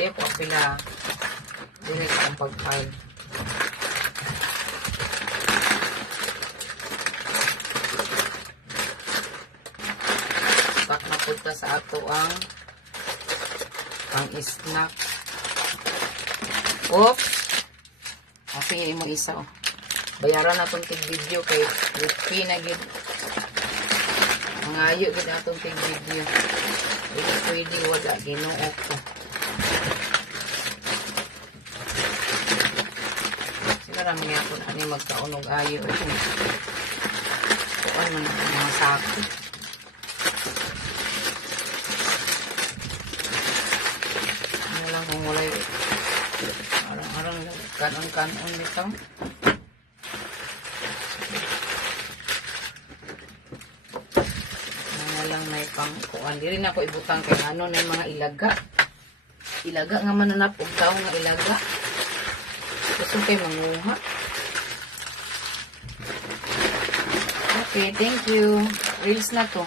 Kaya po pila direct ang pagkal. Tak na punta sa ato ang snack. Oops! Okay, mo isa oh. Bayaran na itong tig-video kay Ricky na gid. Mangayo gid na itong tig-video. Pwede wala ginuok ko. Sigara mga ako na ni magkaunog ayo. Kuan man ang mga sako. Ano lang kung wala arang-arang kanon-kanon nito. Lang may pang kuan diri na ko ibutang kay ano na mga ilaga nga mananap og tawo nga ilaga gusto kay manguha. Okay, thank you. Reels na to.